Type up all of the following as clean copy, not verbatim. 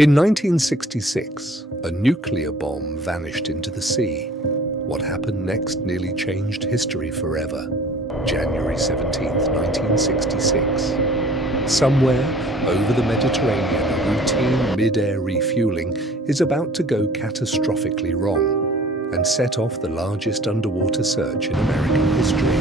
In 1966, a nuclear bomb vanished into the sea. What happened next nearly changed history forever. January 17, 1966. Somewhere over the Mediterranean, a routine mid-air refueling is about to go catastrophically wrong and set off the largest underwater search in American history.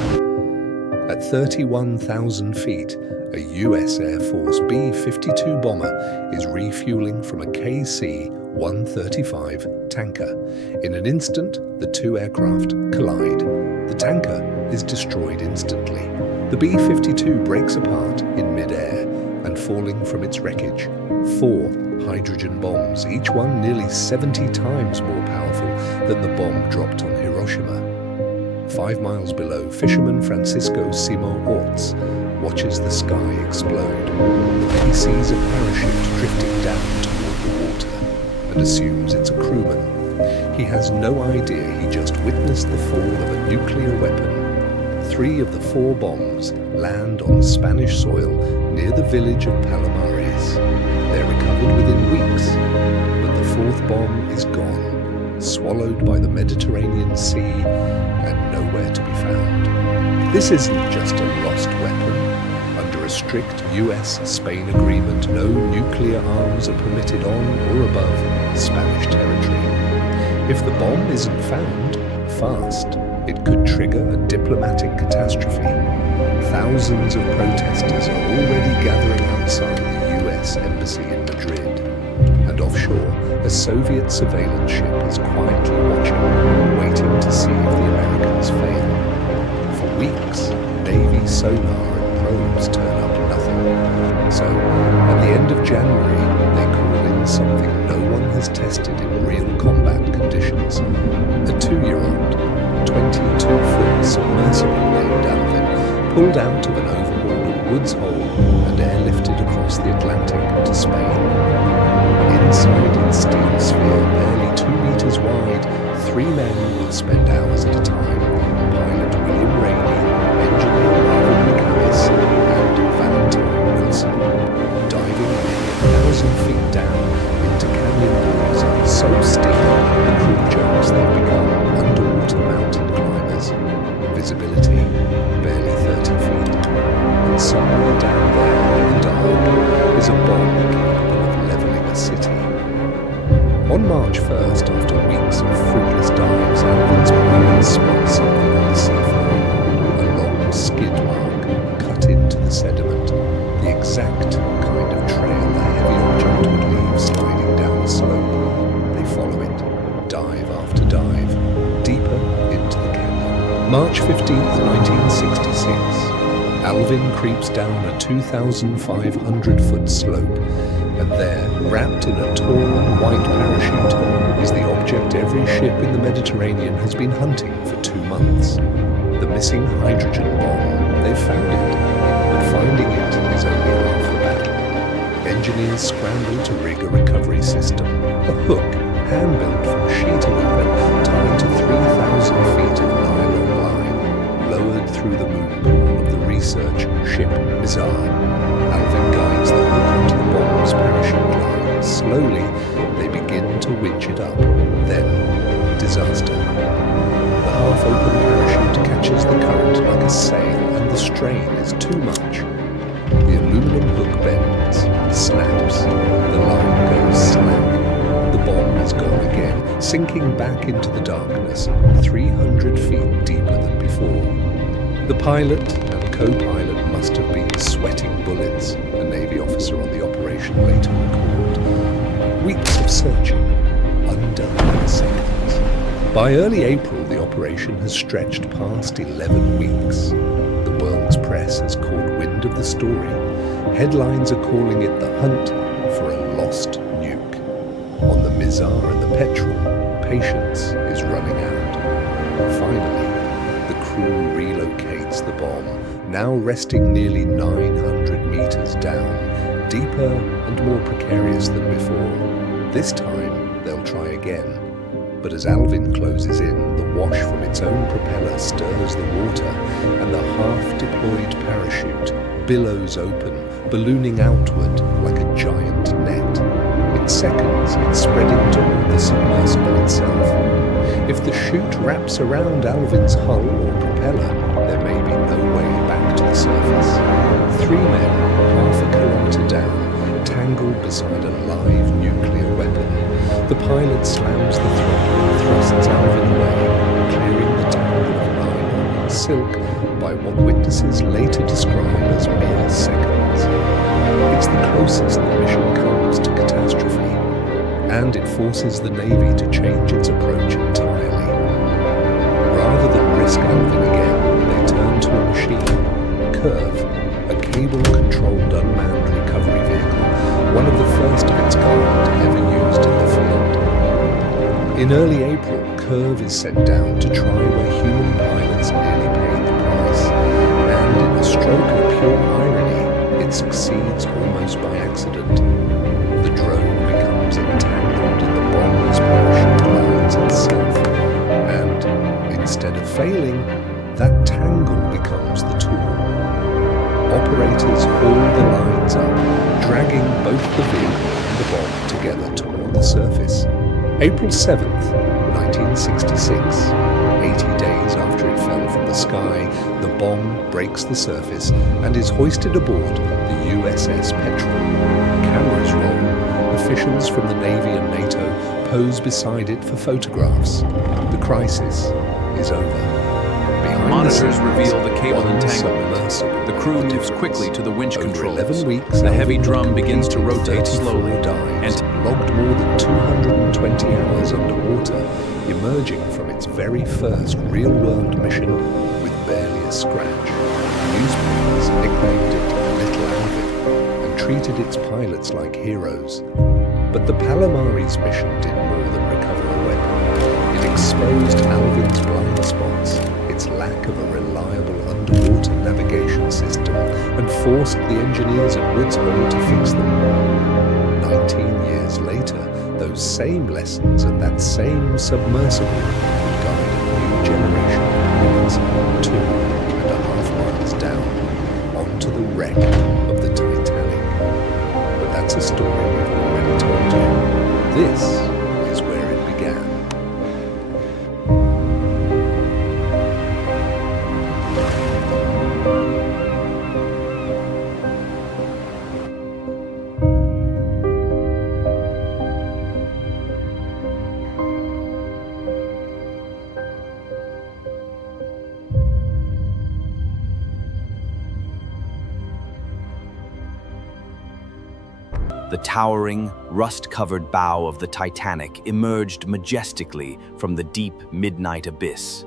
At 31,000 feet, a US Air Force B-52 bomber is refueling from a KC-135 tanker. In an instant, the two aircraft collide. The tanker is destroyed instantly. The B-52 breaks apart in mid-air and falling from its wreckage. 4 hydrogen bombs, each one nearly 70 times more powerful than the bomb dropped on Hiroshima. 5 miles below, fisherman Francisco Simon Orts watches the sky explode. He sees a parachute drifting down toward the water and assumes it's a crewman. He has no idea he just witnessed the fall of a nuclear weapon. 3 of the 4 bombs land on Spanish soil near the village of Palomares. They're recovered within weeks, but the 4th bomb is gone, swallowed by the Mediterranean Sea and nowhere to be found. This isn't just a lost weapon. Under a strict US-Spain agreement, no nuclear arms are permitted on or above Spanish territory. If the bomb isn't found fast, it could trigger a diplomatic catastrophe. Thousands of protesters are already gathering outside the US Embassy in Madrid. And offshore, a Soviet surveillance ship is quietly watching, waiting to see if the Americans fail. For weeks, Navy sonar and probes turn up nothing. So, at the end of January, they call in something no one has tested in real combat conditions. A 2-year-old, 22-foot submersible named Alvin pulled out of an overhaul at Woods Hole and airlifted across the Atlantic to Spain. Inside its steel sphere, barely 2 meters wide, 3 men will spend hours at a time. Pilot William Rainey, engineer Alvin and Valentine Wilson, diving 1,000 feet down into canyon walls so steep the crew jokes they've become underwater mountain climbers. Visibility barely 30 feet, and somewhere down there in the dark is a bomb capable of leveling a city. On March 1st, after weeks of fruitless dives, Alvin's pilot spots something on the seafloor. A long skid mark cut into the sediment, the exact kind of trail a heavy object would leave sliding down a slope. They follow it, dive after dive, deeper into the canyon. March 15th, 1966. Alvin creeps down a 2,500-foot slope, and there, wrapped in a tall white parachute, is the object every ship in the Mediterranean has been hunting for 2 months. The missing hydrogen bomb. They've found it, but finding it is only half the battle. Engineers scramble to rig a recovery system, a hook hand-built from sheet aluminum tied to 3,000 feet of nylon line, lowered through the moon pool of the research ship Mizar. Alvin guides the hook onto the bomb's parachute line. Slowly, they begin to winch it up. Then, disaster. The half-open parachute catches the current like a sail, and the strain is too much. The aluminum hook bends, snaps, the line goes slack. The bomb is gone again, sinking back into the darkness, 300 feet deeper than before. The pilot and co-pilot must have been sweating bullets, a Navy officer on the operation later recalled. Weeks of searching, undone in seconds. By early April, the operation has stretched past 11 weeks. The world's press has caught wind of the story. Headlines are calling it the hunt for a lost nuke. On the Mizar and the Petrel, patience is running out. Finally, the crew relocates the bomb, now resting nearly 900 meters down, deeper and more precarious than before. This time, they'll try again. But as Alvin closes in, the wash from its own propeller stirs the water, and the half-deployed parachute billows open, ballooning outward like a giant net. In seconds, it's spreading toward the submersible itself. If the chute wraps around Alvin's hull or propeller, there may be no way back to the surface. 3 men, half a kilometer down, tangled beside a live nuclear weapon. The pilot slams the throttle and thrusts Alvin away, clearing the tangle of nylon and silk by what witnesses later describe as mere seconds. It's the closest the mission comes to catastrophe, and it forces the Navy to change its approach entirely. Rather than risk Alvin again, they turn to a machine, Curve, a cable-controlled unmanned recovery vehicle, one of the first of its kind ever used in the field. In early April, Curve is sent down to try where human pilots nearly paid the price, and in a stroke of pure irony, it succeeds almost by accident. The drone becomes entangled in the bomb's parachute lines itself, and, instead of failing, that tangle becomes the tool. Operators haul the lines up, dragging both the vehicle and the bomb together toward the surface. April 7th, 1966. 80 days after it fell from the sky, the bomb breaks the surface and is hoisted aboard the USS Petrel. Cameras roll. Officials from the Navy and NATO pose beside it for photographs. The crisis is over. Monitors reveal the cable entanglement. The crew moves quickly to the winch controls. 11 weeks, the heavy drum begins to rotate slowly, and logged more than 220 hours underwater, emerging from its very first real-world mission with barely a scratch. Newspapers nicknamed it Little Alvin and treated its pilots like heroes. But the Palomares mission did more than recover a weapon. It exposed Alvin's blind spots, its lack of a reliable underwater navigation system, and forced the engineers at Woods Hole to fix them. 19 years later, those same lessons and that same submersible would guide a new generation of pilots 2.5 miles down onto the wreck of the Titanic. But that's a story we've already told you. This is where it began. The towering, rust-covered bow of the Titanic emerged majestically from the deep midnight abyss.